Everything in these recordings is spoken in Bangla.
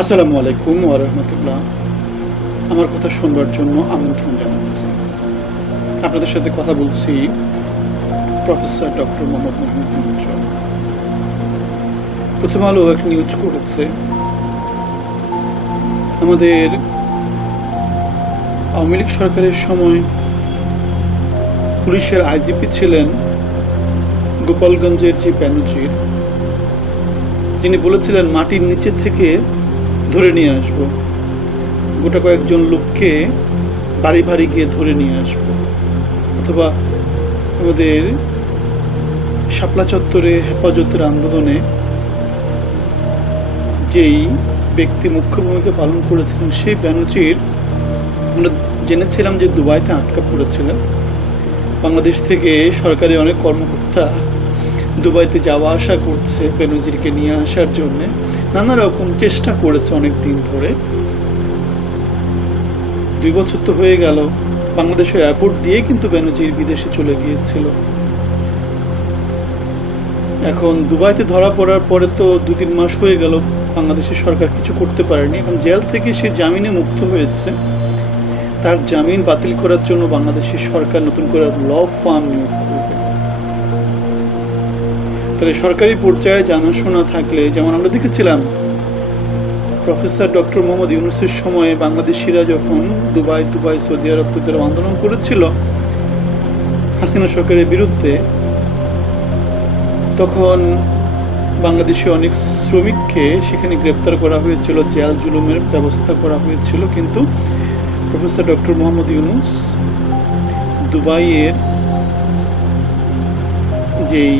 আসসালামু আলাইকুম ওয়া রাহমাতুল্লাহ। আমার কথা শুনবার জন্য আমন্ত্রণ জানাচ্ছি। আপনাদের সাথে কথা বলছি প্রফেসর ডক্টর মোহাম্মদ মহিউদ্দিন উজ্জ্বল। প্রথম আলো এক নিউজ করেছে, আমাদের আওয়ামী লীগ সরকারের সময় পুলিশের আইজিপি ছিলেন গোপালগঞ্জের যে বেনজির, যিনি বলেছিলেন মাটির নিচে থেকে ধরে নিয়ে আসবো, গোটা কয়েকজন লোককে বাড়ি বাড়ি গিয়ে ধরে নিয়ে আসবো। অথবা আমাদের শাপলা চত্বরে হেফাজতের আন্দোলনে যেই ব্যক্তি মুখ্য ভূমিকা পালন করেছিলেন সেই বেনজির, আমরা জেনেছিলাম যে দুবাইতে আটকা পড়েছিলেন। বাংলাদেশ থেকে সরকারি অনেক কর্মকর্তা দুবাইতে যাওয়া আসা করছে বেনজিরকে নিয়ে আসার জন্যে, নানা রকম চেষ্টা করেছে অনেক দিন ধরে। 2 বছর তো হয়ে গেল, বাংলাদেশের এয়ারপোর্ট দিয়ে কিন্তু বেনজির বিদেশে চলে গিয়েছিল। এখন দুবাইতে ধরা পড়ার পরে তো 2-3 মাস হয়ে গেল, বাংলাদেশের সরকার কিছু করতে পারেনি। এখন জেল থেকে সে জামিনে মুক্ত হয়েছে, তার জামিন বাতিল করার জন্য বাংলাদেশের সরকার নতুন করে ল ফার্ম নিয়োগ করবে। তাহলে সরকারি পর্যায়ে জানাশোনা থাকলে, যেমন আমরা দেখেছিলাম প্রফেসর ডক্টর মোহাম্মদ ইউনূসের সময়ে বাংলাদেশিরা যখন দুবাই সৌদি আরব আন্দোলন করেছিল হাসিনা সরকারের বিরুদ্ধে, তখন বাংলাদেশি অনেক শ্রমিককে সেখানে গ্রেপ্তার করা হয়েছিল, জেল জুলুমের ব্যবস্থা করা হয়েছিল। কিন্তু প্রফেসর ডক্টর মোহাম্মদ ইউনূস দুবাইয়ের যেই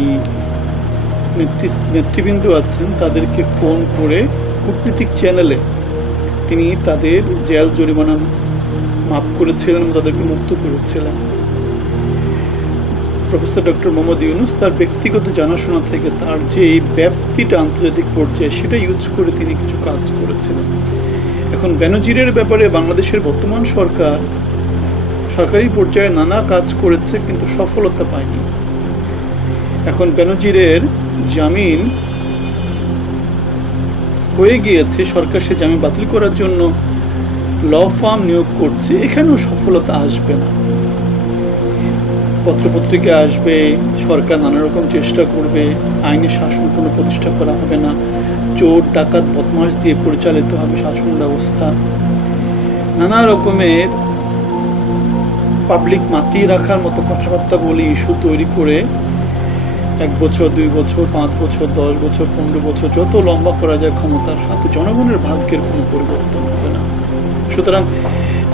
নেতৃবৃন্দ আছেন তাদেরকে ফোন করে কূটনীতিক চ্যানেলে তিনি তাদের জেল জরিমানা মাফ করেছিলেন, তাদেরকে মুক্ত করেছিলেন। প্রফেসর ডক্টর মোহাম্মদ ইউনূস তার ব্যক্তিগত জানাশোনা থেকে তার যে এই ব্যাপ্তিটা আন্তর্জাতিক পর্যায়ে, সেটা ইউজ করে তিনি কিছু কাজ করেছিলেন। এখন বেনজিরের ব্যাপারে বাংলাদেশের বর্তমান সরকার সরকারি পর্যায়ে নানা কাজ করেছে, কিন্তু সফলতা পায়নি। এখন বেনজিরের জামিন হয়ে গিয়েছে, সরকার সে জামিন বাতিল করার জন্য ল ফার্ম নিয়োগ করছে, এখানেও সফলতা আসবে না। পত্রপত্রিকা আসবে, সরকার নানা রকম চেষ্টা করবে, আইনের শাসন কোনো প্রতিষ্ঠা করা হবে না, চোর ডাকাত বদমাশ দিয়ে পরিচালিত হবে শাসন ব্যবস্থা। নানা রকমের পাবলিক মাতিয়ে রাখার মতো কথাবার্তা বলে ইস্যু তৈরি করে 1 বছর 2 বছর 5 বছর 10 বছর 15 বছর যত লম্বা করা যায় ক্ষমতার হাতে, জনগণের ভাগ্যের কোনো পরিবর্তন হবে না। সুতরাং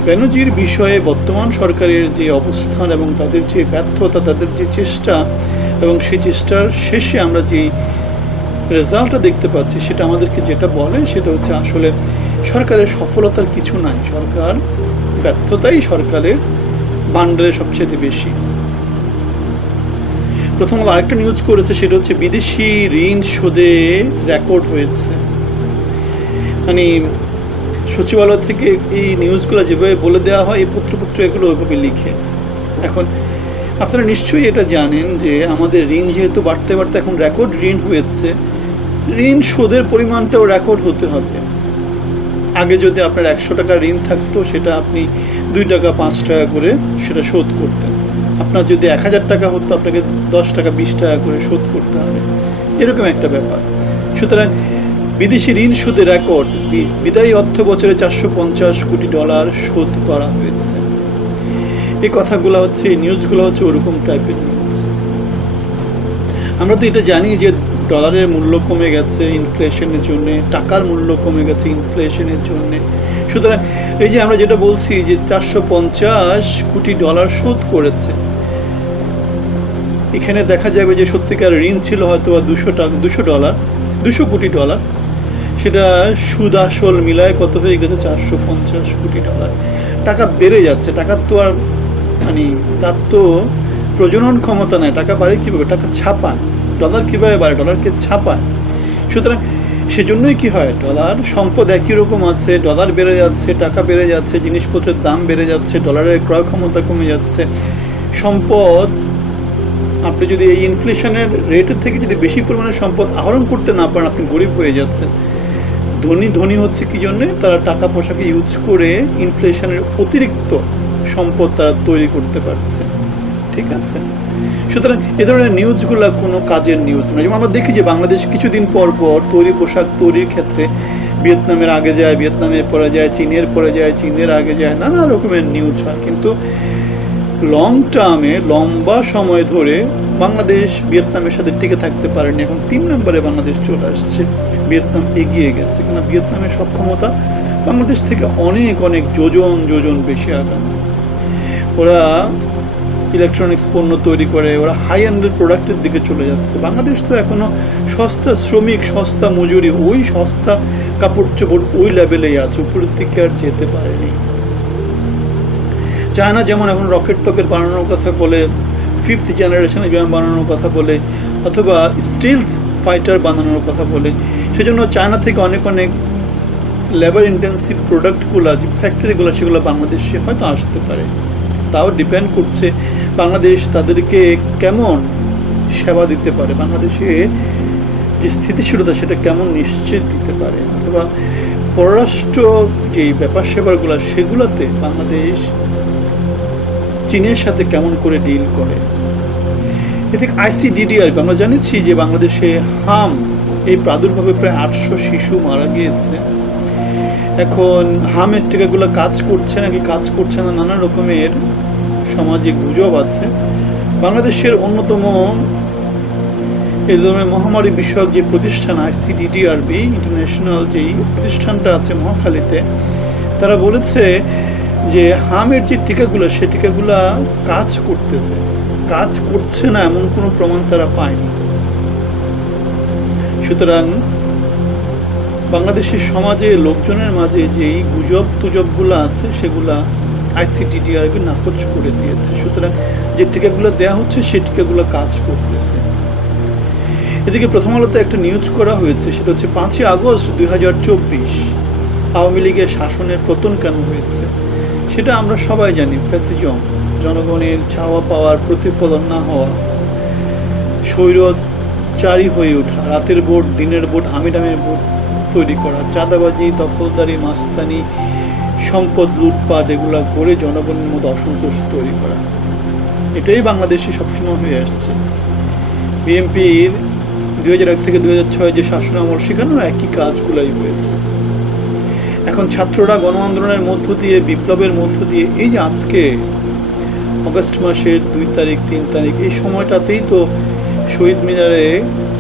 বেনজির বিষয়ে বর্তমান সরকারের যে অবস্থান এবং তাদের যে ব্যর্থতা, তাদের যে চেষ্টা, এবং সেই চেষ্টার শেষে আমরা যে রেজাল্টটা দেখতে পাচ্ছি, সেটা আমাদেরকে যেটা বলে সেটা হচ্ছে আসলে সরকারের সফলতার কিছু নাই, সরকার ব্যর্থতাই সরকারের বান্ডারে সবচেয়ে বেশি। প্রথমত আরেকটা নিউজ করেছে, সেটা হচ্ছে বিদেশি ঋণ শোধে রেকর্ড হয়েছে। মানে সচিবালয় থেকে এই নিউজগুলো যেভাবে বলে দেওয়া হয়, এই পত্রপত্র এগুলো ওইভাবে লিখে। এখন আপনারা নিশ্চয়ই এটা জানেন যে আমাদের ঋণ যেহেতু বাড়তে বাড়তে এখন রেকর্ড ঋণ হয়েছে, ঋণ শোধের পরিমাণটাও রেকর্ড হতে হবে। আগে যদি আপনার 100 টাকা ঋণ থাকতো, সেটা আপনি 2 টাকা 5 টাকা করে সেটা শোধ করতেন। আপনার যদি 1000 টাকা হতো, আপনাকে 10 টাকা 20 টাকা করে শোধ করতে হবে, এরকম একটা ব্যাপার। সুতরাং বিদেশি ঋণ শোধের রেকর্ড, বিদায়ী অর্থ বছরে $450 কোটি শোধ করা হয়েছে। এই কথাগুলো হচ্ছে, এই নিউজগুলো হচ্ছে ওরকম টাইপের নিউজ। আমরা তো এটা জানি যে ডলারের মূল্য কমে গেছে ইনফ্লেশনের জন্য, টাকার মূল্য কমে গেছে ইনফ্লেশনের জন্য। সুতরাং এই যে আমরা যেটা বলছি যে $450 কোটি শোধ করেছে, এখানে দেখা যাবে যে সত্যিকার ঋণ ছিল হয়তো $200 কোটি, সেটা সুদ আসল মিলায় কত হয়ে গেছে $450 কোটি। টাকা বেড়ে যাচ্ছে, টাকার তো আর মানে তার তো প্রজনন ক্ষমতা নেই, টাকা বাড়ে কীভাবে? টাকা ছাপায়। ডলার কীভাবে বাড়ে? ডলারকে ছাপায়। সুতরাং সেজন্যই কি হয়, ডলার সম্পদ একই রকম আছে, ডলার বেড়ে যাচ্ছে, টাকা বেড়ে যাচ্ছে, জিনিসপত্রের দাম বেড়ে যাচ্ছে, ডলারের ক্রয় ক্ষমতা কমে যাচ্ছে। সম্পদ আপনি যদি এই ইনফ্লেশনের রেটের থেকে যদি বেশি পরিমাণে সম্পদ আহরণ করতে না পারেন, আপনি গরিব হয়ে যাচ্ছেন। ধনী ধনী হচ্ছে কি জন্যে? তারা টাকা পয়সাকে ইউজ করে ইনফ্লেশনের অতিরিক্ত সম্পদ তারা তৈরি করতে পারছে। ঠিক আছে, সুতরাং এ ধরনের নিউজগুলো কোনো কাজের নিউজ নয়। যেমন আমরা দেখি যে বাংলাদেশ কিছুদিন পর পর তৈরি পোশাক তৈরির ক্ষেত্রে ভিয়েতনামের আগে যায়, ভিয়েতনামের পরে যায়, চীনের পরে যায়, চীনের আগে যায়, নানা রকমের নিউজ হয়। কিন্তু লং টার্মে, লম্বা সময় ধরে বাংলাদেশ ভিয়েতনামের সাথে টিকে থাকতে পারেনি। এখন 3 নম্বরে বাংলাদেশ চলে আসছে, ভিয়েতনাম এগিয়ে গেছে। কেন? ভিয়েতনামের সক্ষমতা বাংলাদেশ থেকে অনেক অনেক যোজন যোজন বেশি আগাম। ওরা ইলেকট্রনিক্স পণ্য তৈরি করে, ওরা হাই এন্ডের প্রোডাক্টের দিকে চলে যাচ্ছে। বাংলাদেশ তো এখনো সস্তা শ্রমিক, সস্তা মজুরি, ওই সস্তা কাপড় চোপড় ওই লেভেলেই আছে, উপরের দিকে আর যেতে পারেনি। চায়না যেমন এখন রকেট টকেট বানানোর কথা বলে, 5th জেনারেশনের বিমান বানানোর কথা বলে, অথবা স্টিলথ ফাইটার বানানোর কথা বলে, সেজন্য চায়না থেকে অনেক অনেক লেবার ইন্টেন্সিভ প্রোডাক্টগুলো, যে ফ্যাক্টরিগুলো, সেগুলো বাংলাদেশে হয়তো আসতে পারে। তাও ডিপেন্ড করছে বাংলাদেশ তাদেরকে কেমন সেবা দিতে পারে, বাংলাদেশে যে স্থিতিশীলতা সেটা কেমন নিশ্চিত দিতে পারে, অথবা পররাষ্ট্র যে ব্যাপার সেবারগুলো সেগুলোতে বাংলাদেশ চীনের সাথে কেমন করে ডিল করে। এদিকে ICDDR, আমরা জানিছি যে বাংলাদেশে হাম এই প্রাদুর্ভাবে প্রায় 800 শিশু মারা গিয়েছে। এখন হামের টিকাগুলো কাজ করছে নাকি কাজ করছে না, নানা রকমের সমাজে গুজব আছে। বাংলাদেশের অন্যতম এই ধরনের মহামারী বিষয়ক যে প্রতিষ্ঠান ICDDRB ইন্টারন্যাশনাল, যেই প্রতিষ্ঠানটা আছে মহাখালীতে, তারা বলেছে যে হামের যে টিকাগুলো, সে টিকাগুলো কাজ করতেছে, কাজ করছে না এমন কোনো প্রমাণ তারা পায়নি। সুতরাং বাংলাদেশের সমাজে লোকজনের মাঝে যেই গুজব তুজবগুলো আছে সেগুলা ICDDRB নাকচ করে দিয়েছে। সুতরাং যে টিকাগুলো দেওয়া হচ্ছে সে টিকাগুলো কাজ করতেছে। এদিকে প্রথম আলোতে একটা নিউজ করা হয়েছে, সেটা হচ্ছে 5ই আগস্ট 2024 আওয়ামী লীগের শাসনের পতন কেন হয়েছে। সেটা আমরা সবাই জানি, ফ্যাসিজম, জনগণের চাওয়া পাওয়ার প্রতিফলন না হওয়া, স্বৈরচারী হয়ে ওঠা, রাতের ভোট দিনের ভোট আমিরামের ভোট তৈরি করা, চাঁদাবাজি, দখলদারি, মাস্তানি, সম্পদ লুটপাট, এগুলা করে জনগণের মধ্যে অসন্তোষ তৈরি করা, এটাই বাংলাদেশে সবসময় হয়ে আসছে। বিএনপির 2001 থেকে 2006 যে শাসন আমল, সেখানেও একই কাজগুলাই হয়েছে। এখন ছাত্ররা গণ আন্দোলনের মধ্য দিয়ে, বিপ্লবের মধ্য দিয়ে, এই যে আজকে অগস্ট মাসের 2 তারিখ 3 তারিখ এই সময়টাতেই তো শহীদ মিনারে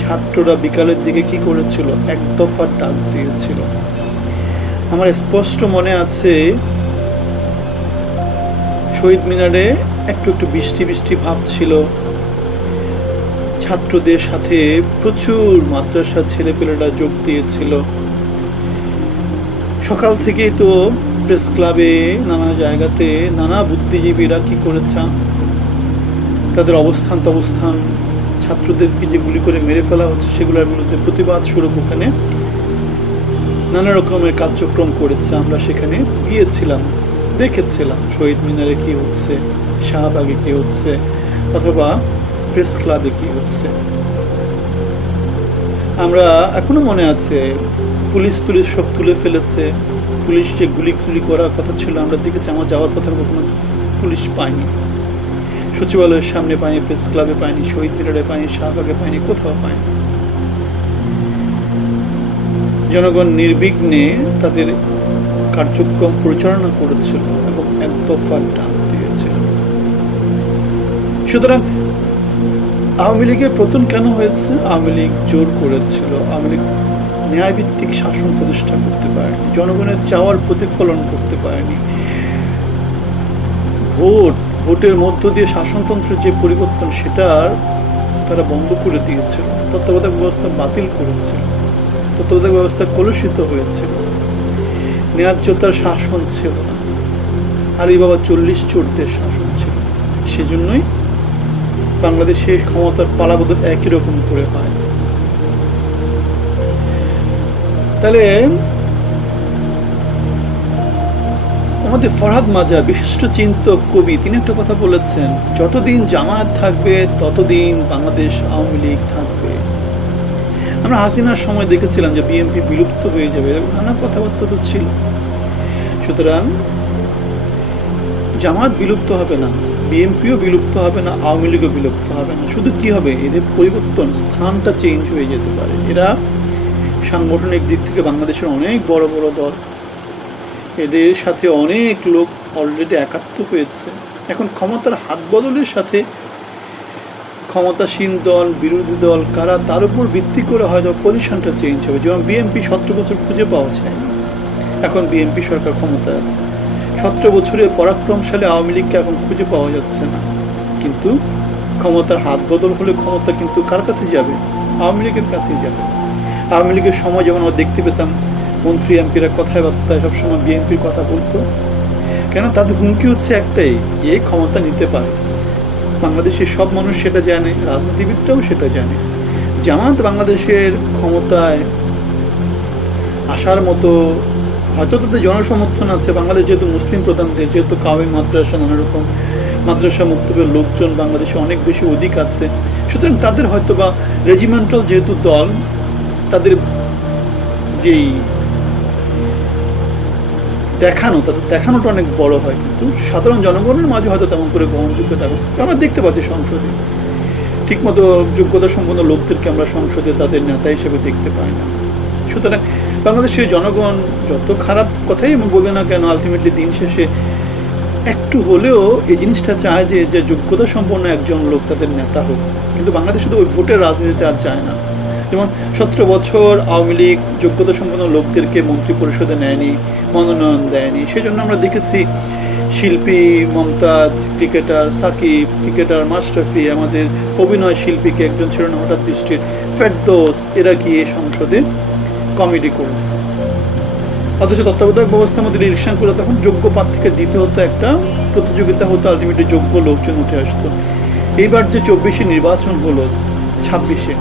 ছাত্ররা বিকালের দিকে কি করেছিল, এক দফা ডাক দিয়েছিল। আমার স্পষ্ট মনে আছে শহীদ মিনারে একটু একটু বৃষ্টি বৃষ্টি ভাব ছিল, ছাত্রদের সাথে প্রচুর মাদ্রাসার ছেলেপেলেরা যোগ দিয়েছিল। সকাল থেকেই তো প্রেস ক্লাবে, নানা জায়গাতে নানা বুদ্ধিজীবীরা কি করেছে, তাদের অবস্থান ছাত্রদেরকে যে গুলি করে মেরে ফেলা হচ্ছে সেগুলোর বিরুদ্ধে প্রতিবাদ স্বরূপ ওখানে নানা রকমের কার্যক্রম করেছে। আমরা সেখানে গিয়েছিলাম, দেখেছিলাম শহীদ মিনারে কি হচ্ছে, শাহবাগে কি হচ্ছে, অথবা প্রেস ক্লাবে কি হচ্ছে। আমরা এখনো মনে আছে পুলিশ সব তুলে ফেলেছে, পুলিশ যে গুলি করার কথা ছিল আমরা দেখেছি, আমার যাওয়ার কথা কখনো পুলিশ পাইনি, সচিবালয়ের সামনে পাইনি, প্রেস ক্লাবে পাইনি, শহীদ মিনারে পাইনি, শাহবাগে পাইনি, কোথাও পাইনি। জনগণ নির্বিঘ্নে তাদের কার্যক্রম পরিচালনা করেছিল এবং এক দফা ডাক দিয়েছিল। সুতরাং আওয়ামী লীগের পতন কেন হয়েছে? আওয়ামী লীগ জোর করেছিল, আওয়ামী লীগ ন্যায়ভিত্তিক শাসন প্রতিষ্ঠা করতে পারেনি, জনগণের চাওয়ার প্রতিফলন করতে পারেনি। ভোটের মধ্য দিয়ে শাসনতন্ত্রের যে পরিবর্তন সেটার তারা বন্ধ করে দিয়েছিল, তত্ত্বাবধায়ক ব্যবস্থা বাতিল করেছিল, তত্ত্বাবধায়ক ব্যবস্থা কলুষিত হয়েছিল, ন্যায্যতার শাসন ছিল না, আলিবাবা 40 চোরদের শাসন ছিল। সেজন্যই বাংলাদেশের ক্ষমতার পালাবদল একই রকম করে হয়। তাহলে আমাদের ফরহাদ মাজাহ, বিশিষ্ট চিন্তক, কবি, তিনি একটা কথা বলেছেন, যতদিন জামায়াত থাকবে ততদিন বাংলাদেশ আওয়ামী লীগ থাকবে। আমরা হাসিনার সময় দেখেছিলাম যে বিএনপি বিলুপ্ত হয়ে যাবে, এরকম নানা কথাবার্তা তো ছিল। সুতরাং জামাত বিলুপ্ত হবে না, বিএনপিও বিলুপ্ত হবে না, আওয়ামী লীগও বিলুপ্ত হবে না। শুধু কি হবে, এদের পরিবর্তন, স্থানটা চেঞ্জ হয়ে যেতে পারে। এরা সাংগঠনিক দিক থেকে বাংলাদেশের অনেক বড় বড় দল, এদের সাথে অনেক লোক অলরেডি একাত্ম হয়েছে। এখন ক্ষমতার হাত বদলের সাথে ক্ষমতাসীন দল, বিরোধী দল কারা, তার উপর ভিত্তি করে হয়তো পজিশনটা চেঞ্জ হবে। যেমন বিএনপি 17 বছর খুঁজে পাওয়া যায়নি, এখন বিএনপি সরকার ক্ষমতা আছে। 17 বছরের পরাক্রমশালী আওয়ামী লীগকে এখন খুঁজে পাওয়া যাচ্ছে না, কিন্তু ক্ষমতার হাত বদল হলে ক্ষমতা কিন্তু কার কাছে যাবে? আওয়ামী লীগের কাছেই যাবে। আওয়ামী লীগের সময় যেমন আমরা দেখতে পেতাম মন্ত্রী এমপিরা কথায় বার্তায় সবসময় বিএনপির কথা বলতো, কেন? তাদের হুমকি হচ্ছে একটাই, যে ক্ষমতা নিতে পারে। বাংলাদেশের সব মানুষ সেটা জানে, রাজনীতিবিদরাও সেটা জানে। জামাত বাংলাদেশের ক্ষমতায় আসার মতো হয়তো তাদের জনসমর্থন আছে। বাংলাদেশ যেহেতু মুসলিম প্রধান দেশ, যেহেতু কাওমি মাদ্রাসা, নানা রকম মাদ্রাসা মুক্তবের লোকজন বাংলাদেশে অনেক বেশি অধিক আছে, সুতরাং তাদের হয়তো বা রেজিমেন্টাল যেহেতু দল, তাদের যেই তাদের দেখানোটা অনেক বড় হয়, কিন্তু সাধারণ জনগণের মাঝে হয়তো তেমন করে গ্রহণযোগ্য থাকুন। আমরা দেখতে পাচ্ছি সংসদে ঠিকমতো যোগ্যতা সম্পন্ন লোকদেরকে আমরা সংসদে তাদের নেতা হিসেবে দেখতে পাই না। সুতরাং বাংলাদেশের জনগণ যত খারাপ কথাই বলে না কেন, আলটিমেটলি দিন শেষে একটু হলেও এই জিনিসটা চায় যে যোগ্যতা সম্পন্ন একজন লোক তাদের নেতা হোক। কিন্তু বাংলাদেশে তো ওই ভোটের রাজনীতিতে আর চায় না। যেমন 17 বছর আওয়ামী লীগ যোগ্যতা সম্পন্ন লোকদেরকে মন্ত্রী পরিষদে নেয়নি, মনোনয়ন দেয়নি। সেজন্য আমরা দেখেছি শিল্পী মমতাজ, ক্রিকেটার সাকিব, ক্রিকেটার মাশরাফি, আমাদের অভিনয় শিল্পীকে একজন ছিল না হঠাৎ বৃষ্টির, ফেরদৌস, এরা গিয়ে সংসদে কমেডি করেছে। অথচ তত্ত্বাবধায়ক ব্যবস্থার মধ্যে ইলেকশন করে তখন যোগ্য প্রার্থীকে দিতে হতো, একটা প্রতিযোগিতা হতো, আলটিমেটলি যোগ্য লোকজন উঠে আসতো। এইবার যে 24-এ নির্বাচন হলো, 26-এ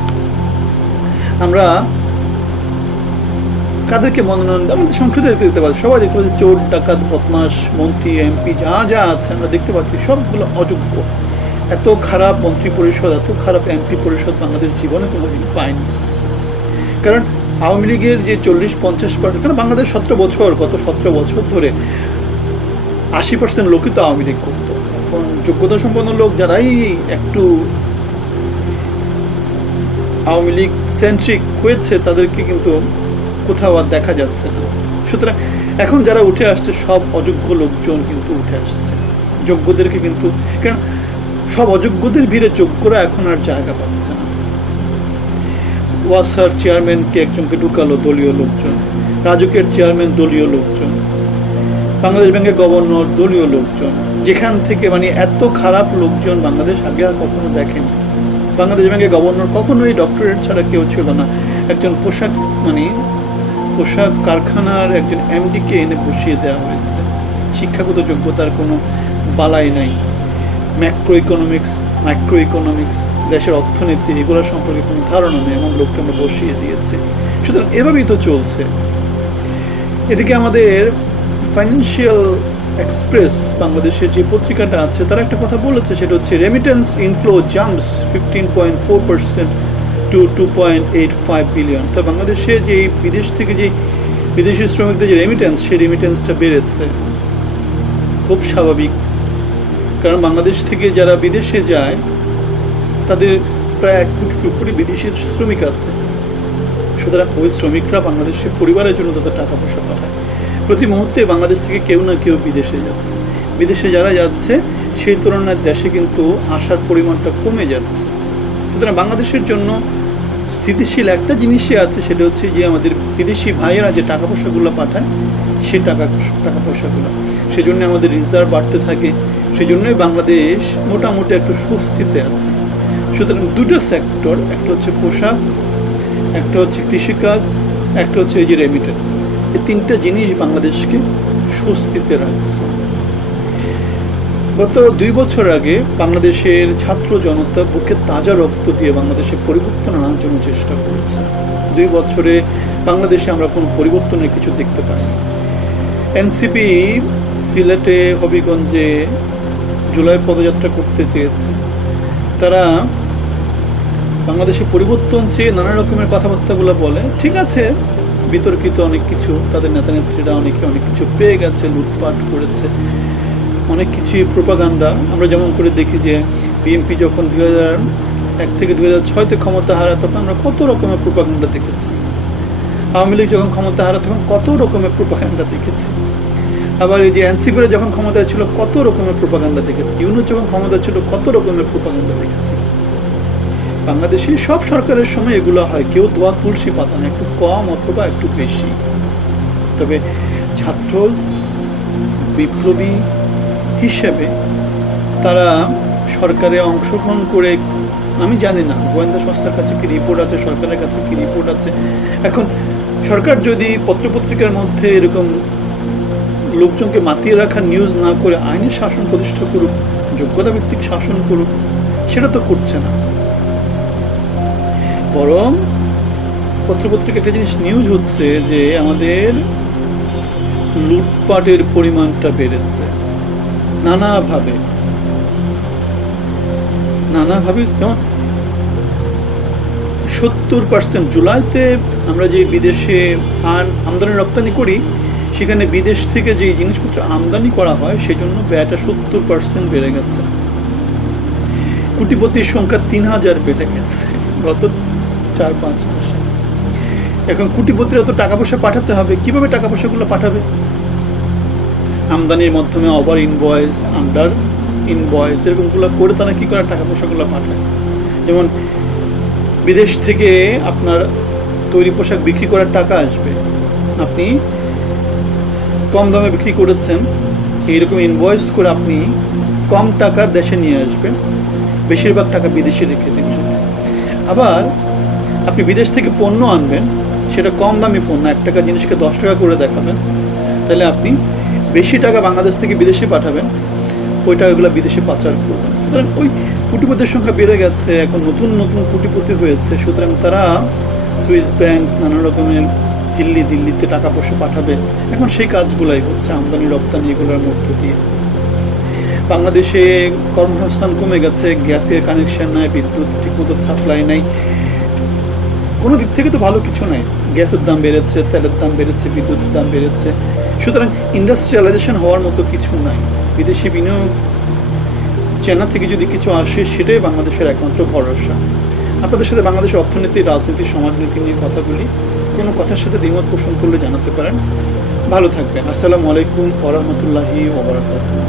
আমরা কাদেরকে মনোনয়ন আমাদের সংসদে দেখতে পাচ্ছি, সবাই দেখতে পাচ্ছি চোর ডাকাত বদমাস মন্ত্রী এমপি যা আছে আমরা দেখতে পাচ্ছি সবগুলো অযোগ্য। এত খারাপ মন্ত্রী পরিষদ, এত খারাপ এমপি পরিষদ বাংলাদেশ জীবনে কোনোদিন পায়নি। কারণ আওয়ামী লীগের যে 40-50%, কারণ বাংলাদেশ গত 17 বছর ধরে 80% লোকই তো আওয়ামী লীগ করতো। এখন যোগ্যতা সম্পন্ন লোক যারাই একটু আওয়ামী লীগ সেন্ট্রিক হয়েছে তাদেরকে কিন্তু কোথাও আর দেখা যাচ্ছে না। সুতরাং এখন যারা উঠে আসছে সব অযোগ্য লোকজন কিন্তু উঠে আসছে, যোগ্যদেরকে কিন্তু, কারণ সব অযোগ্যদের ভিড়ে যোগ্যরা এখন আর জায়গা পাচ্ছে না। ওয়াসার চেয়ারম্যানকে একজনকে ঢুকালো দলীয় লোকজন, রাজুকের চেয়ারম্যান দলীয় লোকজন, বাংলাদেশ ব্যাংকের গভর্নর দলীয় লোকজন, যেখান থেকে মানে এত খারাপ লোকজন বাংলাদেশ আগে আর কখনো দেখেনি। বাংলাদেশ ব্যাংকের গভর্নর কখনোই ডক্টরেট ছাড়া কেউ ছিল না, একজন পোশাক কারখানার একজন এমডিকে এনে বসিয়ে দেওয়া হয়েছে। শিক্ষাগত যোগ্যতার কোনো বালাই নাই, মাইক্রো ইকোনমিক্স, দেশের অর্থনীতি, এগুলো সম্পর্কে কোনো ধারণা নেই, এমন লোককে আমরা বসিয়ে দিয়েছি। সুতরাং এভাবেই তো চলছে। এদিকে আমাদের ফাইন্যান্সিয়াল এক্সপ্রেস বাংলাদেশের যে পত্রিকাটা আছে, তারা একটা কথা বলেছে, সেটা হচ্ছে remittance inflow jumps 15.4% to 2.85 billion. তো বাংলাদেশে যে বিদেশ থেকে যে বিদেশি শ্রমিকদের যে রেমিটেন্স, সেই রেমিটেন্সটা বেড়েছে, খুব স্বাভাবিক। কারণ বাংলাদেশ থেকে যারা বিদেশে যায় তাদের প্রায় 1 কোটির উপরে বিদেশি শ্রমিক আছে। সুতরাং ওই শ্রমিকরা বাংলাদেশের পরিবারের জন্য তাদের টাকা পয়সা পাঠায়। প্রতি মুহূর্তে বাংলাদেশ থেকে কেউ না কেউ বিদেশে যাচ্ছে। বিদেশে যারা যাচ্ছে সেই তুলনায় দেশে কিন্তু আসার পরিমাণটা কমে যাচ্ছে। সুতরাং বাংলাদেশের জন্য স্থিতিশীল একটা জিনিসই আছে, সেটা হচ্ছে যে আমাদের বিদেশি ভাইয়েরা যে টাকা পয়সাগুলো পাঠায়, সে টাকা পয়সাগুলো, সেজন্য আমাদের রিজার্ভ বাড়তে থাকে, সেজন্যই বাংলাদেশ মোটামুটি একটু স্বস্তিতে আছে। সুতরাং দুটো সেক্টর, একটা হচ্ছে পোশাক, একটা হচ্ছে কৃষিকাজ, একটা হচ্ছে এই যে রেমিটেন্স, এই 3টা জিনিস বাংলাদেশকে স্বস্তিতে রাখছে। গত 2 বছর আগে বাংলাদেশের ছাত্র জনতা বুকে তাজা রক্ত দিয়ে বাংলাদেশের পরিবর্তন আনার জন্য চেষ্টা করেছে। 2 বছরে বাংলাদেশে আমরা কোনো পরিবর্তনের কিছু দেখতে পাইনি। এনসিপি সিলেটে, হবিগঞ্জে জুলাই পদযাত্রা করতে চেয়েছে। তারা বাংলাদেশে পরিবর্তন চেয়ে নানা রকমের কথাবার্তাগুলো বলে। ঠিক আছে, বিতর্কিত অনেক কিছু, তাদের নেতা নেত্রীরা অনেকে অনেক কিছু পেয়ে গেছে, লুটপাট করেছে, অনেক কিছুই প্রোপাগান্ডা। আমরা যেমন করে দেখি যে বিএনপি যখন 2001 থেকে 2006-তে ক্ষমতা হারায় তখন আমরা কত রকমের প্রোপাগান্ডা দেখেছি। আওয়ামী লীগ যখন ক্ষমতা হারায় তখন কত রকমের প্রোপাগান্ডা দেখেছি। আবার এই যে এনসিপিরা যখন ক্ষমতায় ছিল কত রকমের প্রোপাগান্ডা দেখেছি। ইউনূস যখন ক্ষমতা ছিল কত রকমের প্রোপাগান্ডা দেখেছি। বাংলাদেশে সব সরকারের সময় এগুলো হয়, কেউ দোয়া তুলসী পাতা না, একটু কম অথবা একটু বেশি। তবে ছাত্র বিপ্লবী হিসেবে তারা সরকারে অংশগ্রহণ করে, আমি জানি না গোয়েন্দা সংস্থার কাছে কি রিপোর্ট আছে, সরকারের কাছে কি রিপোর্ট আছে। এখন সরকার যদি পত্রপত্রিকার মধ্যে এরকম লোকজনকে মাতিয়ে রাখার নিউজ না করে আইনের শাসন প্রতিষ্ঠা করুক, যোগ্যতা ভিত্তিক শাসন করুক, সেটা তো করছে না। বরং পত্রপত্রিকা একটা জিনিস নিউজ হচ্ছে যে আমাদের লুটপাটের পরিমাণটা বেড়েছে নানাভাবে। যেমন 70% জুলাইতে আমরা যে বিদেশে আমদানি রপ্তানি করি, সেখানে বিদেশ থেকে যে জিনিসপত্র আমদানি করা হয় সেজন্য ব্যয়টা 70% বেড়ে গেছে। কোটিপতির সংখ্যা 3000 বেড়ে গেছে গত 4-5 মাসে। এখন কোটিপতিরা তো টাকা পয়সা পাঠাতে হবে, কিভাবে টাকা পয়সাগুলো পাঠাবে? আমদানির মাধ্যমে ওভার ইনভয়েস, আন্ডার ইনভয়েস এরকমগুলো করে তারা কী করে টাকা পয়সাগুলো পাঠায়। যেমন বিদেশ থেকে আপনার তৈরি পোশাক বিক্রি করার টাকা আসবে, আপনি কম দামে বিক্রি করেছেন, এইরকম ইনভয়েস করে আপনি কম টাকার দেশে নিয়ে আসবেন, বেশিরভাগ টাকা বিদেশে রেখে দেবেন। আবার আপনি বিদেশ থেকে পণ্য আনবেন, সেটা কম দামি পণ্য, 1 টাকা জিনিসকে 10 টাকা করে দেখাবেন, তাহলে আপনি বেশি টাকা বাংলাদেশ থেকে বিদেশে পাঠাবেন, ওই টাকাগুলো বিদেশে পাচার করবেন। সুতরাং ওই কোটিপতির সংখ্যা বেড়ে গেছে, এখন নতুন নতুন কোটিপতি হয়েছে। সুতরাং তারা সুইস ব্যাংক, নানা রকমের দিল্লিতে টাকা পয়সা পাঠাবে। এখন সেই কাজগুলাই হচ্ছে আমদানি রপ্তানি এগুলোর মধ্য দিয়ে। বাংলাদেশে কর্মসংস্থান কমে গেছে, গ্যাসের কানেকশন নাই, বিদ্যুৎ ঠিকমতো সাপ্লাই নাই, কোনো দিক থেকে তো ভালো কিছু নাই। গ্যাসের দাম বেড়েছে, তেলের দাম বেড়েছে, বিদ্যুতের দাম বেড়েছে। সুতরাং ইন্ডাস্ট্রিয়ালাইজেশন হওয়ার মতো কিছু নাই। বিদেশি বিনিয়োগ চায়না থেকে যদি কিছু আসে, সেটাই বাংলাদেশের একমাত্র ভরসা। আপনাদের সাথে বাংলাদেশের অর্থনীতি, রাজনীতি, সমাজনীতি নিয়ে কথা বলি। কোনো কথার সাথে দ্বিমত পোষণ করলে জানাতে পারেন। ভালো থাকবেন। আসসালামু আলাইকুম ওয়া রাহমাতুল্লাহি ওয়া বারাকাতুহু।